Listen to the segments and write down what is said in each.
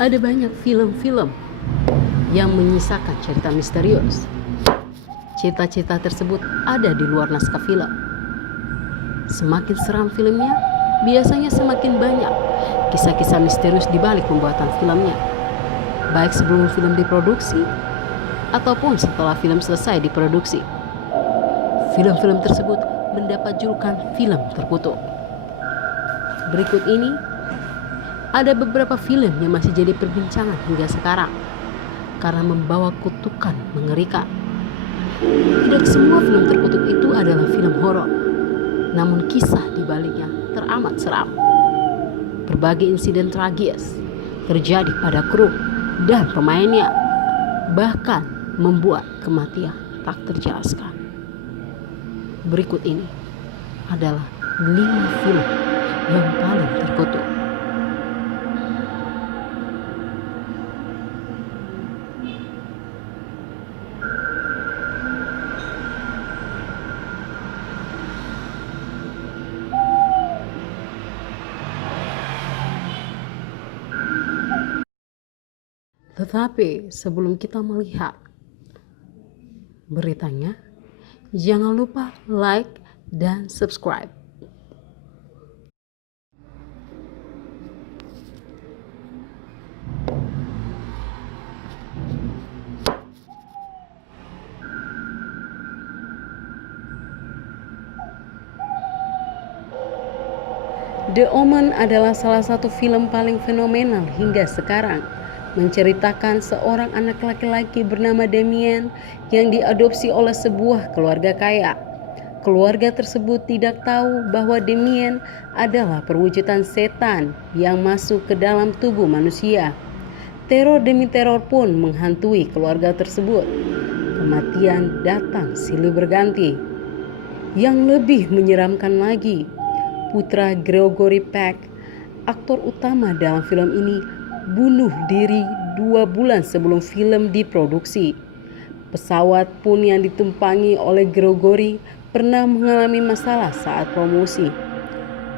Ada banyak film-film yang menyisakan cerita misterius. Cerita-cerita tersebut ada di luar naskah film. Semakin seram filmnya, biasanya semakin banyak kisah-kisah misterius di balik pembuatan filmnya, baik sebelum film diproduksi ataupun setelah film selesai diproduksi. Film-film tersebut mendapat julukan film terkutuk. Berikut ini ada beberapa film yang masih jadi perbincangan hingga sekarang karena membawa kutukan mengerikan. Tidak semua film terkutuk itu adalah film horor, namun kisah di baliknya teramat seram. Berbagai insiden tragis terjadi pada kru dan pemainnya, bahkan membuat kematian tak terjelaskan. Berikut ini adalah 5 film yang paling terkutuk. Tetapi sebelum kita melihat beritanya, jangan lupa like dan subscribe. The Omen adalah salah satu film paling fenomenal hingga sekarang. Menceritakan seorang anak laki-laki bernama Damien yang diadopsi oleh sebuah keluarga kaya. Keluarga tersebut tidak tahu bahwa Damien adalah perwujudan setan yang masuk ke dalam tubuh manusia. Teror demi teror pun menghantui keluarga tersebut. Kematian datang silih berganti. Yang lebih menyeramkan lagi, putra Gregory Peck, aktor utama dalam film ini, bunuh diri 2 bulan sebelum film diproduksi. Pesawat pun yang ditumpangi oleh Gregory pernah mengalami masalah saat promosi.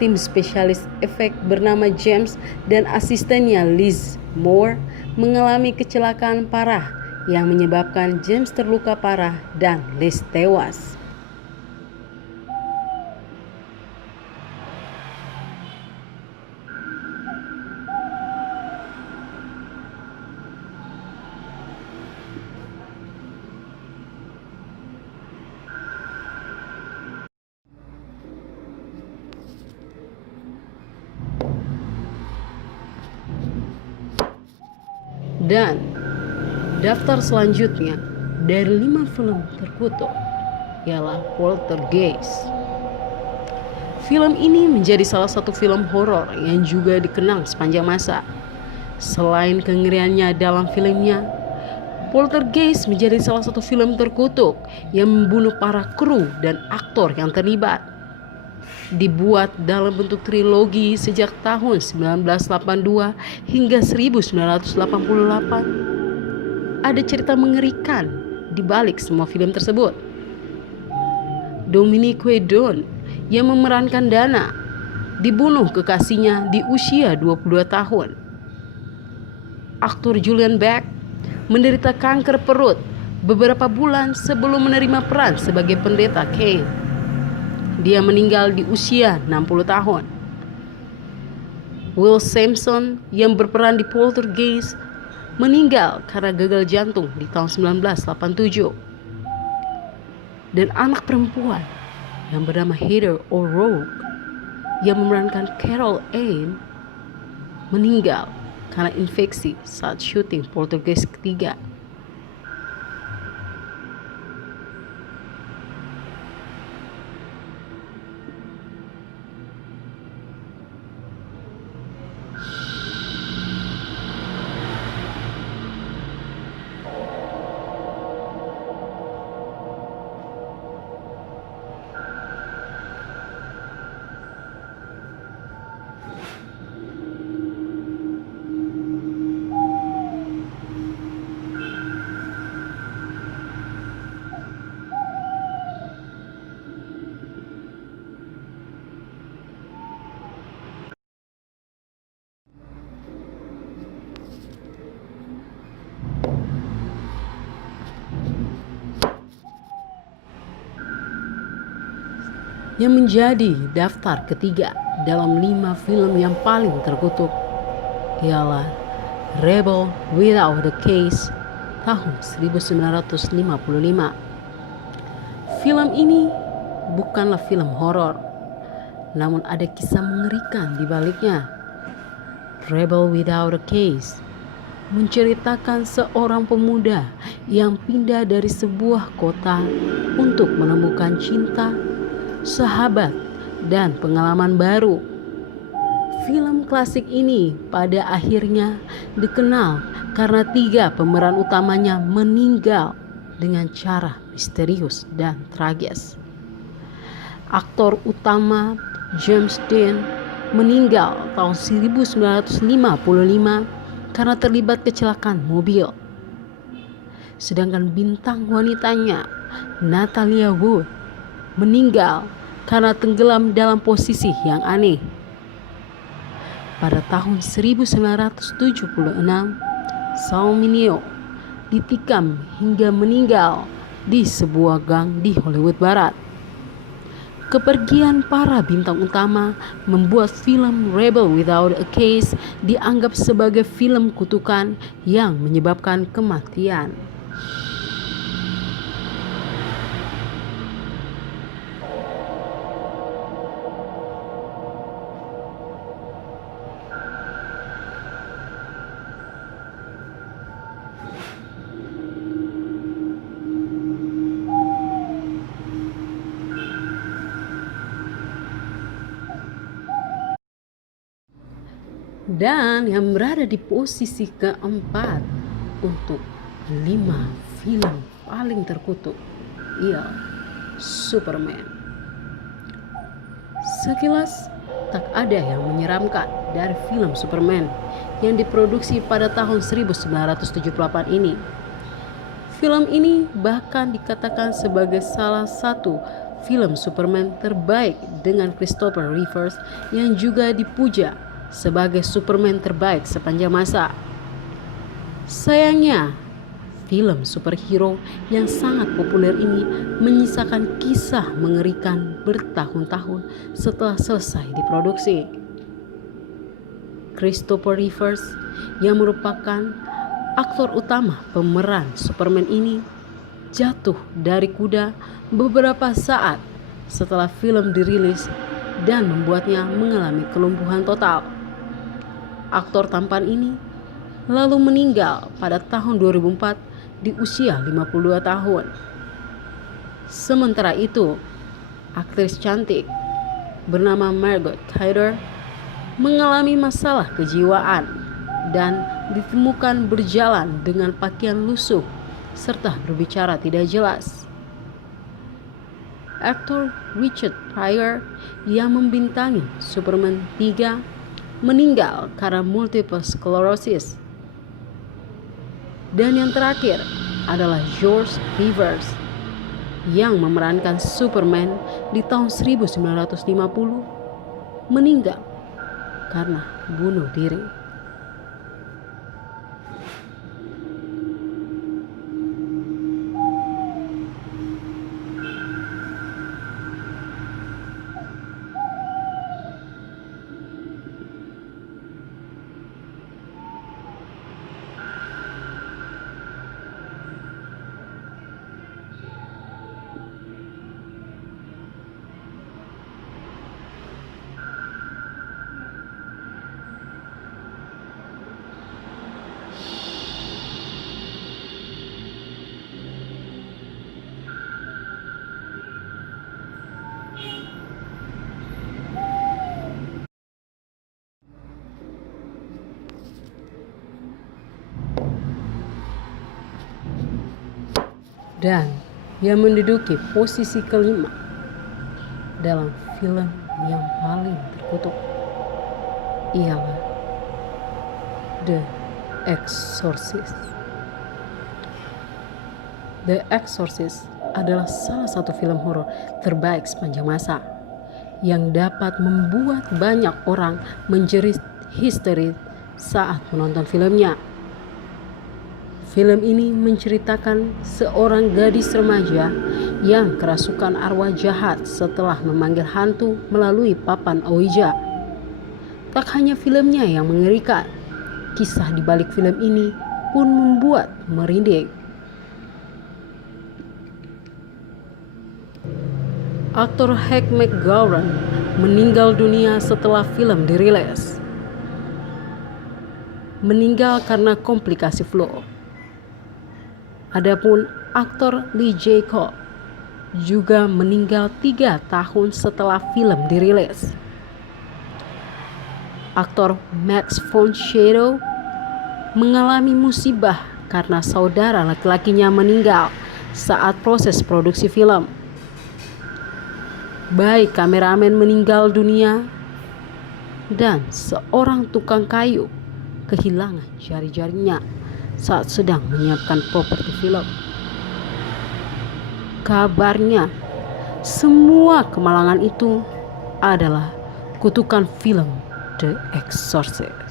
Tim spesialis efek bernama James dan asistennya Liz Moore mengalami kecelakaan parah yang menyebabkan James terluka parah dan Liz tewas. Dan daftar selanjutnya dari 5 film terkutuk ialah Poltergeist. Film ini menjadi salah satu film horor yang juga dikenang sepanjang masa. Selain kengeriannya dalam filmnya, Poltergeist menjadi salah satu film terkutuk yang membunuh para kru dan aktor yang terlibat. Dibuat dalam bentuk trilogi sejak tahun 1982 hingga 1988. Ada cerita mengerikan di balik semua film tersebut. Dominique Don yang memerankan Dana dibunuh kekasihnya di usia 22 tahun. Aktor Julian Beck menderita kanker perut beberapa bulan sebelum menerima peran sebagai pendeta Kane. Dia meninggal di usia 60 tahun. Will Sampson yang berperan di Poltergeist meninggal karena gagal jantung di tahun 1987. Dan anak perempuan yang bernama Heather O'Rourke yang memerankan Carol Anne meninggal karena infeksi saat syuting Poltergeist ketiga. yang menjadi daftar ketiga dalam 5 film yang paling terkutuk ialah Rebel Without a Case tahun 1955. Film ini bukanlah film horor, namun ada kisah mengerikan di baliknya. Rebel Without a Case menceritakan seorang pemuda yang pindah dari sebuah kota untuk menemukan cinta, sahabat, dan pengalaman baru. Film klasik ini pada akhirnya dikenal karena 3 pemeran utamanya meninggal dengan cara misterius dan tragis. Aktor utama James Dean meninggal tahun 1955 karena terlibat kecelakaan mobil. Sedangkan bintang wanitanya Natalie Wood meninggal karena tenggelam dalam posisi yang aneh. Pada tahun 1976, Saul Mineo ditikam hingga meninggal di sebuah gang di Hollywood Barat. Kepergian para bintang utama membuat film Rebel Without a Case dianggap sebagai film kutukan yang menyebabkan kematian. Dan yang berada di posisi keempat untuk 5 film paling terkutuk ialah Superman. Sekilas tak ada yang menyeramkan dari film Superman yang diproduksi pada tahun 1978 ini. Film ini bahkan dikatakan sebagai salah satu film Superman terbaik dengan Christopher Reeve yang juga dipuja sebagai Superman terbaik sepanjang masa. Sayangnya, film superhero yang sangat populer ini menyisakan kisah mengerikan bertahun-tahun setelah selesai diproduksi. Christopher Reeve yang merupakan aktor utama pemeran Superman ini jatuh dari kuda beberapa saat setelah film dirilis dan membuatnya mengalami kelumpuhan total. Aktor tampan ini lalu meninggal pada tahun 2004 di usia 52 tahun. Sementara itu, aktris cantik bernama Margot Kidder mengalami masalah kejiwaan dan ditemukan berjalan dengan pakaian lusuh serta berbicara tidak jelas. Aktor Richard Pryor yang membintangi Superman 3 meninggal karena multiple sclerosis. Dan yang terakhir adalah George Rivers yang memerankan Superman di tahun 1950 meninggal karena bunuh diri. Dan yang menduduki posisi kelima dalam film yang paling terkutuk ialah The Exorcist. The Exorcist adalah salah satu film horor terbaik sepanjang masa yang dapat membuat banyak orang menjerit histeri saat menonton filmnya. Film ini menceritakan seorang gadis remaja yang kerasukan arwah jahat setelah memanggil hantu melalui papan Ouija. Tak hanya filmnya yang mengerikan, kisah di balik film ini pun membuat merinding. Aktor Hugh McGovern meninggal dunia setelah film dirilis. Meninggal karena komplikasi flu. Adapun aktor Lee Jae-ko juga meninggal 3 tahun setelah film dirilis. Aktor Max von Sydow mengalami musibah karena saudara laki-lakinya meninggal saat proses produksi film. Baik kameramen meninggal dunia dan seorang tukang kayu kehilangan jari-jarinya saat sedang menyiapkan properti film. Kabarnya, semua kemalangan itu adalah kutukan film The Exorcist.